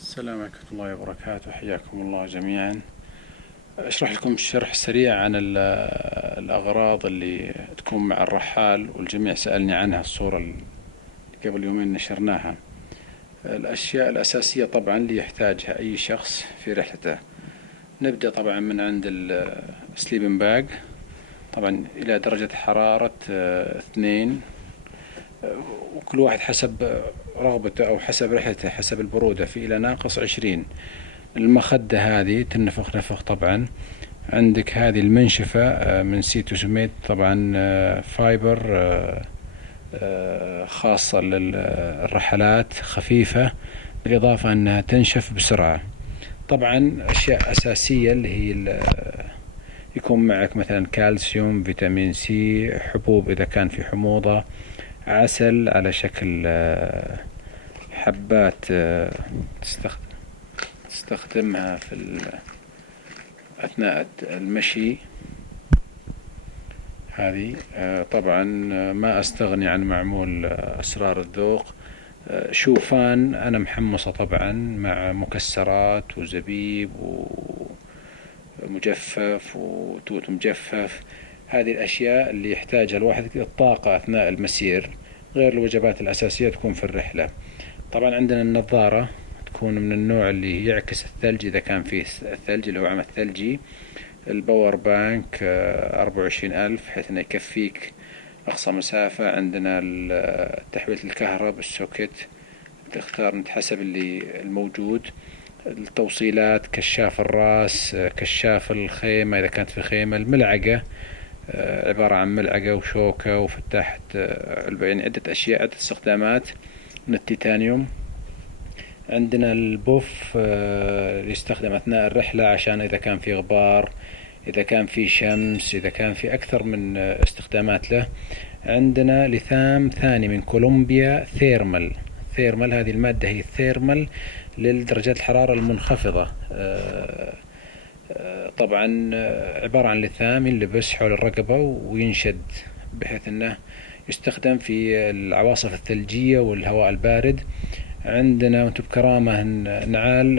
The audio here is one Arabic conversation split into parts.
السلام عليكم ورحمة الله وبركاته، حياكم الله جميعا. أشرح لكم شرح سريع عن الأغراض اللي تكون مع الرحال، والجميع سألني عنها. الصورة اللي قبل يومين نشرناها. الأشياء الأساسية طبعا اللي يحتاجها أي شخص في رحلته. نبدأ طبعا من عند السليبنج باج، طبعا إلى درجة حرارة 2، وكل واحد حسب رغبته أو حسب رحلته حسب البرودة، في إلى ناقص 20. المخدة هذه تنفخ نفخ. طبعا عندك هذه المنشفة من سيتوسميد، طبعا فايبر، خاصة للرحلات، خفيفة، بالإضافة أنها تنشف بسرعة. طبعا أشياء أساسية اللي هي يكون معك مثلا كالسيوم، فيتامين سي، حبوب إذا كان في حموضة، عسل على شكل حبات تستخدمها أثناء المشي. هذه طبعا ما أستغني عن معمول أسرار الذوق، شوفان أنا محمصة طبعا مع مكسرات وزبيب ومجفف وتوت مجفف. هذه الأشياء اللي يحتاجها الواحد الطاقة أثناء المسير، غير الوجبات الأساسية تكون في الرحلة. طبعا عندنا النظارة تكون من النوع اللي يعكس الثلج إذا كان فيه الثلج، اللي هو عمل ثلجي. الباور بانك 24,000 بحيث أنه يكفيك أقصى مسافة. عندنا تحويلة الكهرباء بالسوكت، تختار حسب اللي الموجود. التوصيلات، كشاف الراس، كشاف الخيمة إذا كانت في خيمة. الملعقة عبارة عن ملعقة وشوكة وفتاحة علبة، يعني عدة أشياء، عدة استخدامات من التيتانيوم. عندنا البوف يستخدم أثناء الرحلة عشان إذا كان في غبار، إذا كان في شمس، إذا كان في أكثر من استخدامات له. عندنا لثام ثاني من كولومبيا، ثيرمال. هذه المادة هي ثيرمال للدرجات الحرارة المنخفضة. طبعا عبارة عن لثام ينلبس حول الرقبة وينشد، بحيث أنه يستخدم في العواصف الثلجية والهواء البارد. عندنا وانتم بكرامة نعال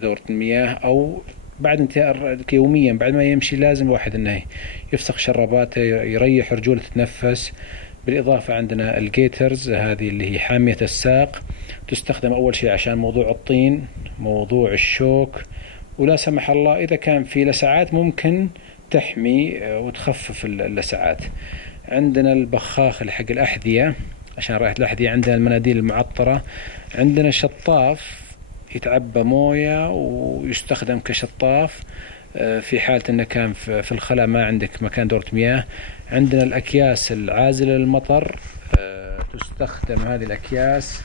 دورة المياه، أو بعد انتهاء يوميا بعد ما يمشي لازم واحد أنه يفسخ شراباته، يريح رجوله، تتنفس. بالإضافة عندنا الجيترز، هذه اللي هي حامية الساق، تستخدم أول شيء عشان موضوع الطين، موضوع الشوك، ولا سمح الله إذا كان في لسعات ممكن تحمي وتخفف اللسعات. عندنا البخاخ حق الأحذية عشان رائحة الأحذية. عندنا المناديل المعطرة. عندنا شطاف يتعبى موية ويستخدم كشطاف في حالة أنه كان في الخلاء ما عندك مكان دورة مياه. عندنا الأكياس العازلة للمطر، تستخدم هذه الأكياس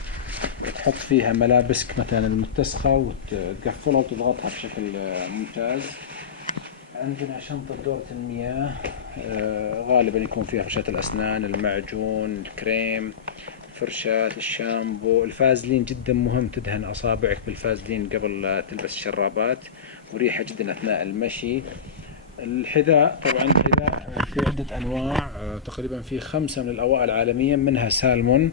تحط فيها ملابسك مثلا المتسخة وتقفلها وتضغطها بشكل ممتاز. عندنا شنطة دورة المياه، غالبا يكون فيها فرشاة الأسنان، المعجون، الكريم، فرشاة الشامبو. الفازلين جدا مهم، تدهن أصابعك بالفازلين قبل لا تلبس الشرابات، وريحة جدا أثناء المشي. الحذاء، طبعا الحذاء في عدة أنواع، تقريبا في 5 من الأوائل عالميا، منها سالمون.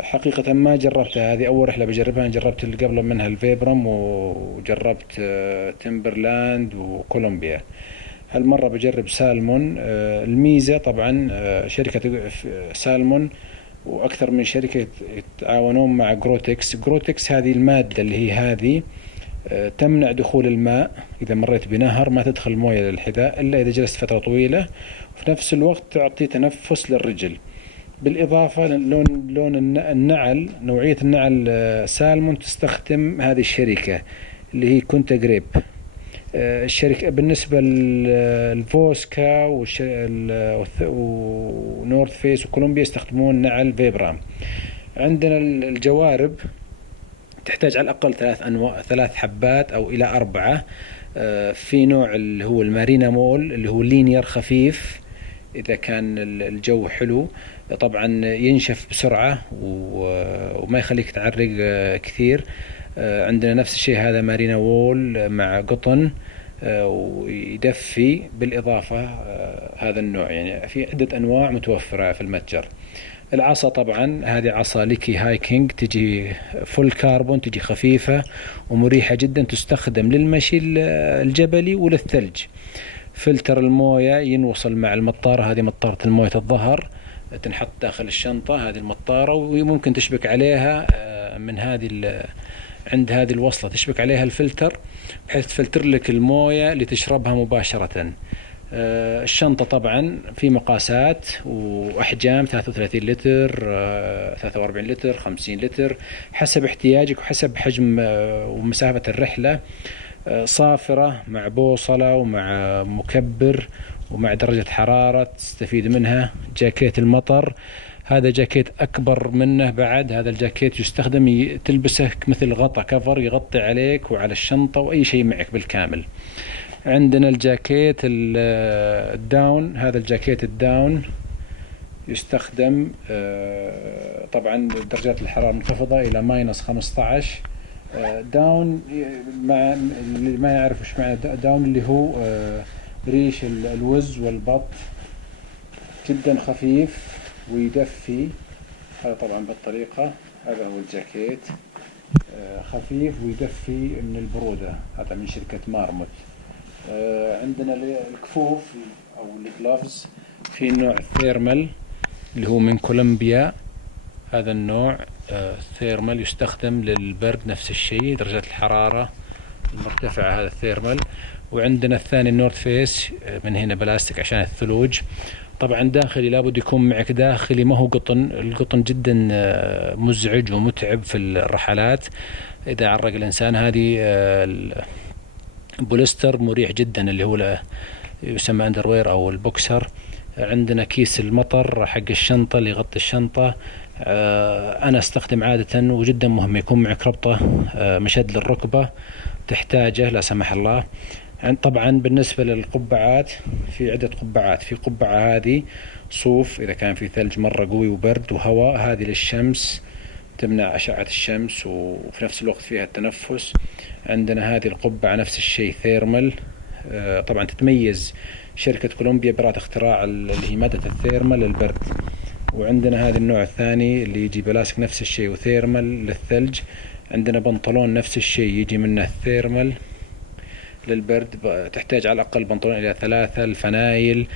حقيقة ما جربتها، هذه أول رحلة بجربها. جربت اللي قبل منها الفيبرم، وجربت تيمبرلاند وكولومبيا. هالمرة بجرب سالمون. الميزة طبعا شركة سالمون وأكثر من شركة يتعاونون مع جروتكس. هذه المادة اللي هي هذه تمنع دخول الماء. إذا مريت بنهر ما تدخل الموية للحذاء إلا إذا جلست فترة طويلة، وفي نفس الوقت تعطي تنفس للرجل. بالإضافة لون النعل، نوعية النعل سالمون تستخدم هذه الشركة اللي هي كونتا جريب. الشركة بالنسبة للفوسكا ونورث فيس وكولومبيا يستخدمون نعل فيبرام. عندنا الجوارب تحتاج على الأقل 3 حبات أو إلى 4. في نوع اللي هو المارينا مول، اللي هو لينير خفيف إذا كان الجو حلو، طبعا ينشف بسرعة وما يخليك تعرق كثير. عندنا نفس الشيء، هذا مارينا وول مع قطن ويدفي. بالإضافة هذا النوع، يعني في عدة أنواع متوفرة في المتجر. العصا طبعا هذه عصا ليكي هايكنج، تجي فول كاربون، تجي خفيفة ومريحة جدا، تستخدم للمشي الجبلي وللثلج. فلتر الموية ينوصل مع المطارة، هذه مطارة الموية الظهر، تنحط داخل الشنطة هذه المطارة، وممكن تشبك عليها من هذه عند هذه الوصلة تشبك عليها الفلتر بحيث تفلتر لك الموية اللي تشربها مباشرة. الشنطة طبعا في مقاسات وأحجام، 33 لتر، 43 لتر، 50 لتر، حسب احتياجك وحسب حجم ومسافة الرحلة. صافرة مع بوصلة ومع مكبر ومع درجة حرارة تستفيد منها. جاكيت المطر، هذا جاكيت أكبر منه بعد، هذا الجاكيت يستخدم تلبسه مثل غطا كفر يغطي عليك وعلى الشنطة وأي شيء معك بالكامل. عندنا الجاكيت الداون، هذا الجاكيت الداون يستخدم طبعا درجات الحرارة منخفضة إلى -15. داون، مع اللي ما يعرف وش معنى داون، اللي هو ريش الوز والبط، جدا خفيف ويدفي. هذا طبعا بالطريقة، هذا هو الجاكيت، خفيف ويدفي من البرودة، هذا من شركة مارموت. عندنا الكفوف أو الجلافز، في نوع ثيرمال اللي هو من كولومبيا، هذا النوع ثيرمال يستخدم للبرد، نفس الشيء درجة الحرارة المرتفعة، هذا الثيرمال. وعندنا الثاني النورث فيس، من هنا بلاستيك عشان الثلوج. طبعا داخلي لابد يكون معك داخلي، ما هو قطن، القطن جدا مزعج ومتعب في الرحلات إذا عرق الإنسان. هذه بوليستر مريح جدا اللي هو يسمى اندروير أو البوكسر. عندنا كيس المطر حق الشنطة اللي يغطي الشنطة، أنا استخدم عادة وجدا مهم يكون معك ربطة مشد للركبة تحتاجه لا سمح الله. طبعا بالنسبة للقبعات، في عدة قبعات، في قبعة هذه صوف إذا كان في ثلج مرة قوي وبرد وهواء، هذه للشمس تمنع أشعة الشمس وفي نفس الوقت فيها التنفس. عندنا هذه القبعة نفس الشيء ثيرمال، طبعا تتميز شركة كولومبيا براءة اختراع اللي هي مادة الثيرمال للبرد. وعندنا هذا النوع الثاني اللي يجي بلاسك نفس الشيء وثيرمال للثلج. عندنا بنطلون نفس الشيء يجي منه الثيرمال للبرد، تحتاج على الأقل بنطلون إلى 3. الفنايل،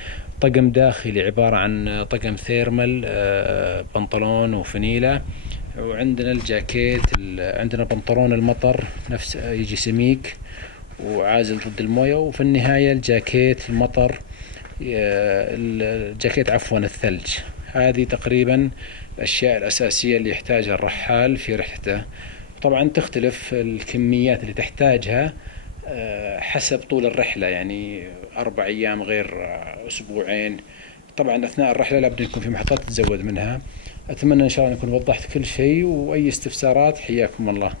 طقم داخلي عبارة عن طقم ثيرمال، بنطلون وفنيلة. وعندنا الجاكيت، عندنا بنطلون المطر نفس يجي سميك وعازل ضد الموية. وفي النهاية الجاكيت المطر، الجاكيت عفوا الثلج. هذه تقريبا الأشياء الأساسية اللي يحتاجها الرحال في رحلته. طبعا تختلف الكميات اللي تحتاجها حسب طول الرحلة، يعني 4 أيام غير أسبوعين. طبعا أثناء الرحلة لابد يكون في محطات تزود منها. أتمنى إن شاء الله أن أكون وضحت كل شيء، وأي استفسارات حياكم الله.